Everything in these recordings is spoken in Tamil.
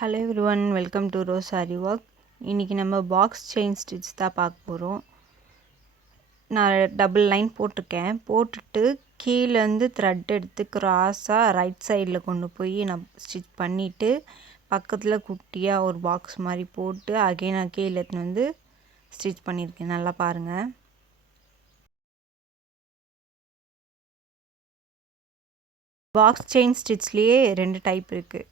Hello everyone, welcome to rose sorry work. இன்றைக்கி நம்ம பாக்ஸ் செயின் ஸ்டிச் தான் பார்க்க போகிறோம். நான் டபுள் லைன் போட்டிருக்கேன். போட்டுட்டு கீழேருந்து த்ரெட் எடுத்து க்ராஸாக ரைட் சைடில் கொண்டு போய் நான் ஸ்டிச் பண்ணிவிட்டு பக்கத்தில் குட்டியாக ஒரு பாக்ஸ் மாதிரி போட்டு நான் கீழே எடுத்துன்னு வந்து ஸ்டிச் பண்ணியிருக்கேன். நல்லா பாருங்கள். பாக்ஸ் செயின் ஸ்டிச்லேயே 2 டைப் இருக்குது.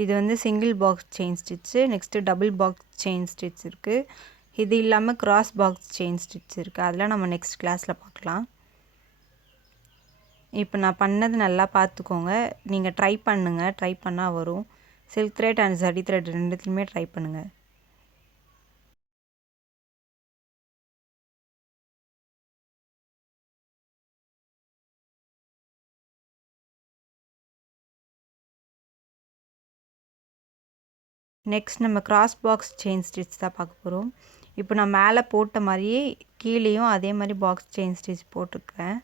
இது வந்து single box chain stitch, next double box chain stitch இருக்குது. இது இல்லாமல் கிராஸ் பாக்ஸ் செயின் ஸ்டிச் இருக்குது. அதெல்லாம் நம்ம நெக்ஸ்ட் கிளாஸில் பார்க்கலாம். இப்போ நான் பண்ணது நல்லா பார்த்துக்கோங்க. நீங்கள் ட்ரை பண்ணுங்கள். ட்ரை பண்ணால் வரும். Silk thread and zari thread ரெண்டுத்துலையுமே ட்ரை பண்ணுங்கள். நெக்ஸ்ட் நம்ம கிராஸ் பாக்ஸ் செயின் ஸ்டிச் தான் பார்க்க போகிறோம். இப்போ நான் மேலே போட்ட மாதிரியே கீழேயும் அதே மாதிரி பாக்ஸ் செயின் ஸ்டிச் போட்டிருக்கேன்.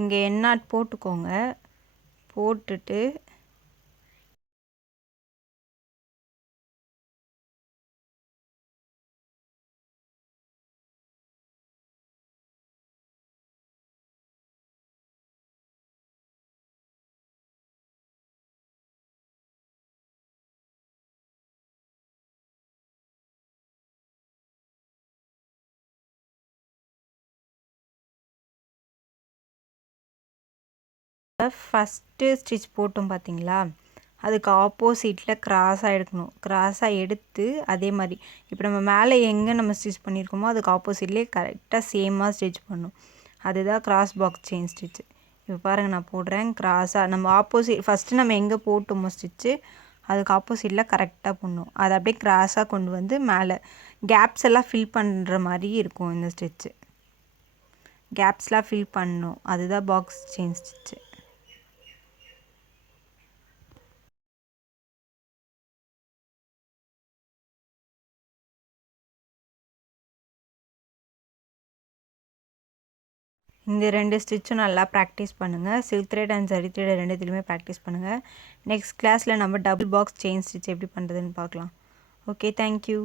இங்கே எண்ணாட் போட்டுக்கோங்க. போட்டுட்டு ஃபஸ்ட்டு ஸ்டிச் போட்டோம் பார்த்தீங்களா, அதுக்கு ஆப்போசிட்டில் க்ராஸாக எடுக்கணும். க்ராஸாக எடுத்து அதே மாதிரி இப்போ நம்ம மேலே எங்கே நம்ம ஸ்டிச் பண்ணியிருக்கோமோ அதுக்கு ஆப்போசிட்லேயே கரெக்டாக சேமாக ஸ்டிச் பண்ணணும். அதுதான் கிராஸ் பாக்ஸ் செயின் ஸ்டிச்சு. இப்போ பாருங்கள், நான் போடுறேன். க்ராஸாக நம்ம ஆப்போசிட் ஃபஸ்ட்டு நம்ம எங்கே போட்டோமோ ஸ்டிச்சு அதுக்கு ஆப்போசிட்டில் கரெக்டாக போடணும். அதை அப்படியே க்ராஸாக கொண்டு வந்து மேலே கேப்ஸ் எல்லாம் ஃபில் பண்ணுற மாதிரி இருக்கும். இந்த ஸ்டிச்சு கேப்ஸ்லாம் ஃபில் பண்ணணும். அதுதான் பாக்ஸ் செயின் ஸ்டிச்சு. இந்த 2 ஸ்டிச்சும் நல்லா ப்ராக்டிஸ் பண்ணுங்கள். Silk thread and zari thread ரெண்டுத்துலையுமே ப்ராக்டிஸ் பண்ணுங்கள். நெக்ஸ்ட் கிளாஸில் நம்ம டபுள் பாக்ஸ் செயின் ஸ்டிச் எப்படி பண்ணுறதுன்னு பார்க்கலாம். Okay, thank you.